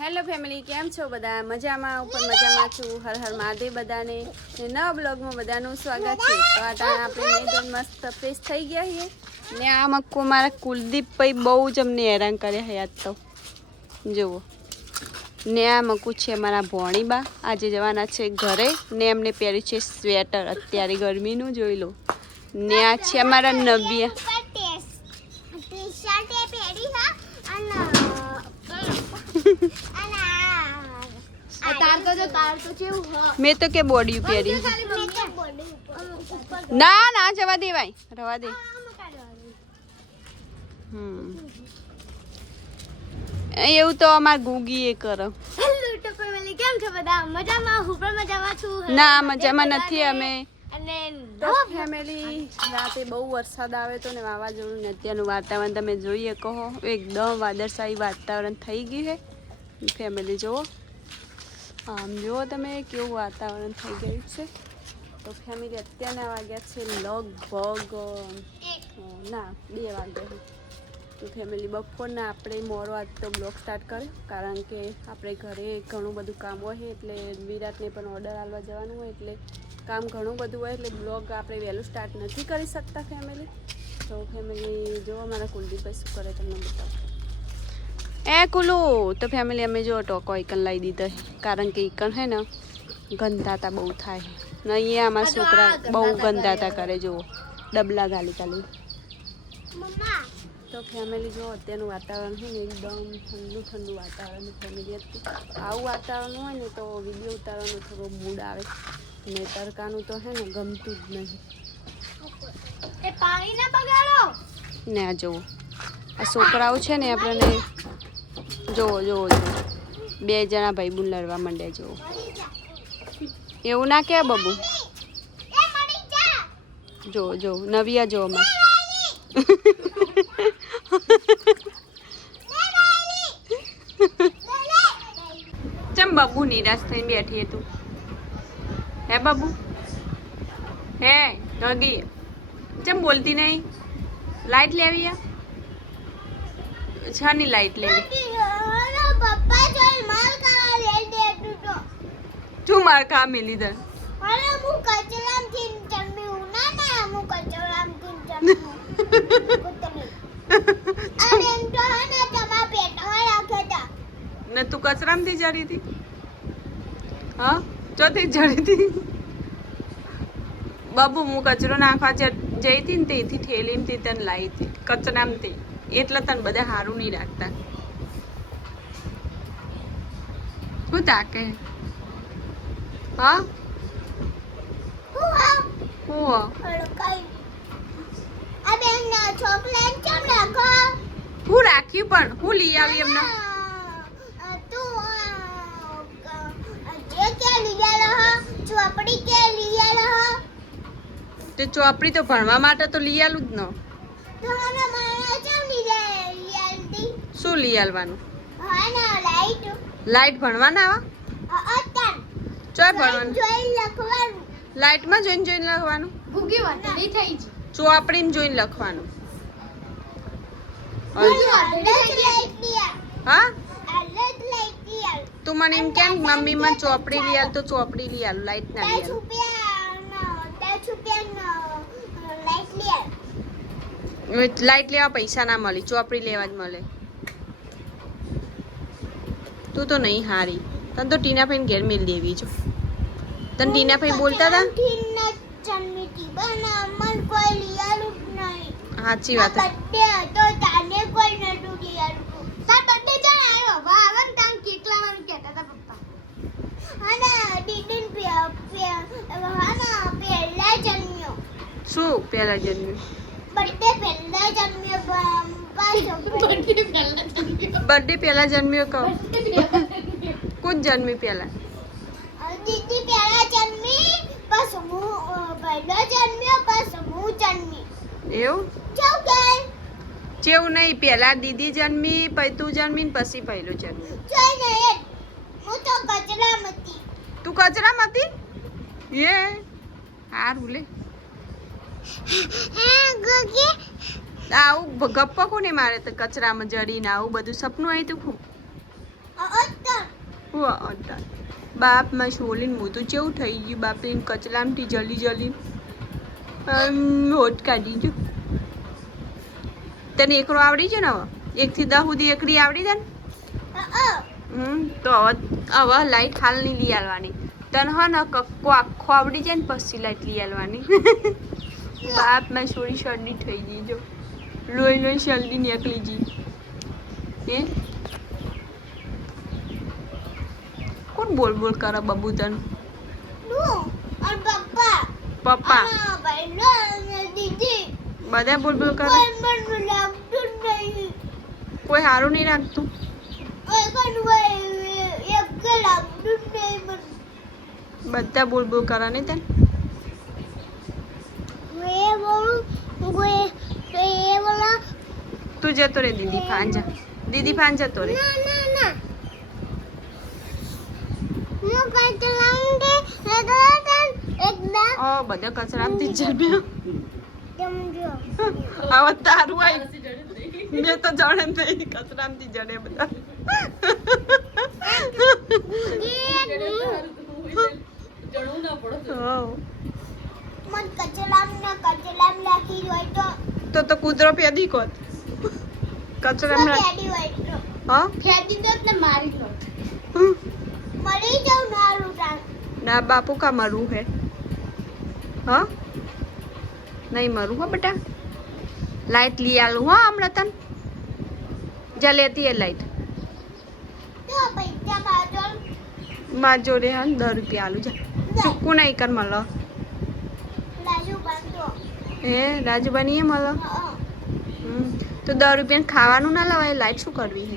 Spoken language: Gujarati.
હેલો ફેમિલી, કેમ છો બધા? મજામાં ઉપર મજામાં છું. હર હર મહાદેવ બધાને. ને નવા બ્લોગમાં બધાનું સ્વાગત છે. તો આ ટાણે આપણે એકદમ મસ્ત ફ્રેશ થઈ ગયા છીએ ને આ મક્કો મારા કુલદીપભાઈ બહુ જ અમને હેરાન કર્યા હે આજ તો જુઓ. ને આ મકુ છે મારા ભોણીબા, આજે જવાના છે ઘરે ને એમને પહેર્યું છે સ્વેટર અત્યારે ગરમીનું, જોઈ લો. ને આ છે અમારા નવ્યા. મેં તો કે બોડી પહેરી. ના ના જવા દે ભાઈ, રવા દે. એવું તો અમાર ગુગી એ કરો. કેમ છો બધા? મજામાં? હું પણ મજામાં છું. ના મજામાં નથી અમે. અને ફેમિલી રાતે બહુ વરસાદ આવે તો ને વાવાઝોડું ને અત્યારનું વાતાવરણ તમે જોઈએ કહો, એકદમ વાદળછાયું વાતાવરણ થઈ ગયું છે ફેમિલી. જુઓ આમ જુઓ તમે કેવું વાતાવરણ થઈ ગયું છે. તો ફેમિલી અત્યારના વાગ્યા છે લગભગ ના 2 વાગ્યા. તો ફેમિલી બપોરના આપણે મોડો આજ તો બ્લોગ સ્ટાર્ટ કર્યો, કારણ કે આપણે ઘરે ઘણું બધું કામ હોય એટલે વિરાટને પણ ઓર્ડર આપવા જવાનું હોય એટલે કામ ઘણું બધું હોય એટલે બ્લોગ આપણે વહેલું સ્ટાર્ટ નથી કરી શકતા ફેમિલી. તો ફેમિલી જો અમારા કુલદીપભાઈ શું કરે તમને બતાવો. એ કુલુ તો ફેમિલી અમે જો ટોકો ઇકન લાવી દીધો, કારણ કે ઇકન હે ને ગંધાતા બહુ થાય ને અહીંયા અમારા છોકરા બહુ ગંધાતા કરે, જુઓ ડબલા ગાલી ગાલી. તો ફેમિલી જો અત્યારનું વાતાવરણ છે ને એકદમ ઠંડુ ઠંડુ વાતાવરણ ફેમિલી હતું. આવું વાતાવરણ હોય ને તો વિડીયો ઉતારવાનો થોડો મૂડ આવે ને તડકાનું તો હે ને ગમતું જ નહીં. ને આ જુઓ આ છોકરાઓ છે ને આપણને જુઓ જુઓ જુઓ 2 જણા ભાઈબંધ લડવા માંડ્યા. જુઓ એવું ના કે બબુ. જુઓ જુઓ નવિયા જો અમાર ચમ બાબુ નિરાશ થઈને બેઠી તું? હે બાબુ? હે ગગી ચમ બોલતી નહીં? લાઈટ લેવી? છાની લાઈટ લેવી? તું માર કા મિલી દે. ને તું કચરામાંથી જડી હતી? હા ચોથી જડી હતી બાબુ. હું કચરો નાખવા જઈ હતી ને તેથી ઠેલીમાંથી તને લાવી હતી કચરામાંથી, એટલે તને બધા સારું નહીં રાખતા. શું તાકે? હા હું રાખ્યું પણ હું લઈ આવી એમને? તો ચોપડી તો ભણવા માટે તો લઈ આલું જ ન. શું લઈ આલવાનું? લાઈટ ભણવાના આવા? ચોય ભણવાનું? લાઈટમાં જોઈને લખવાનું? ચોપડીમાં જોઈને લખવાનું? હા તું મને એમ કેમ મમ્મી મને ચોપડી લઈ આલ તો ચોપડી લઈ આલું, લાઈટ ના લઈ આલું. લાઈટ લેવા પૈસા ના મળે, ચોપડી લેવા જ મળે. તું તો નહીં હારી, તને તો ટીનાભાઈ ઘેર મેલ દેવી છો. તને ટીનાભાઈ બોલતા હતા? સાચી વાત. શું પહેલા જન્મ્યું? બર્થડે પહેલા જન્મ્યો કહો. કુછ જન્મી પહેલા? દીદી પહેલા જન્મી, પછી હું પહેલો જન્મ્યો, પછી હું જન્મી. એવું જેવું નહીં, પહેલા દીદી જન્મી, પછી તું જન્મી, પછી પહેલું જન્મ્યું. હું તો કચરામાં હતી. તું કચરામાં હતી? એ સારું લે. આવું ગપ્પા કોને મારે તો કચરામાં જડીને આવું બધું સપનું આવ્યું તું. બાપ માં છોલીને મોં તો કેવું થઈ ગયું બાપ એને કચલામથી જલ્દી જલ્દી હોટ કાઢી ગયું. તને એકડો આવડી છે ને હવે 1 થી 10 સુધી એકડી આવડી જાય ને તો હવે લાઈટ હાલ નહીં લઈ આવવાની તને હા ને કક્કો આખો આવડી જાય ને પછી લાઈટ લઈ આવવાની. બાપ માં છોડી શરદી થઈ ગઈ જો લોહી લોહી શરદી નીકળી ગઈ. હે કોણ બોલ બોલ કરે બબુ તને? પપ્પા બધા બોલ બોલ કરે. કોઈ સારું નહીં રાખતું. બધા બોલ બોલ કરે ને તને. તું જતો રે દીદી ફાન જતો રે. બધા કચરામાંથી જ જમ્યો. હવે તારું આવી મેં તો જાણે નહીં કચરામાંથી જડે બધા. તો કૂતરો પેદી કોત કચરામ ના બાપુ કા મરું હે હા નહીં મરું હો બેટા. લાઈટ લઈ આલું હા હમણાં તને જા લેતી એ લાઈટ માં જોડે હા 10 રૂપિયા આલું જા ચૂકવું નહીં કર મળો. હે રાજુ બનીએ મળો તો 10 રૂપિયા ખાવાનું ના લવાય લાઈટ શું કરવી હે.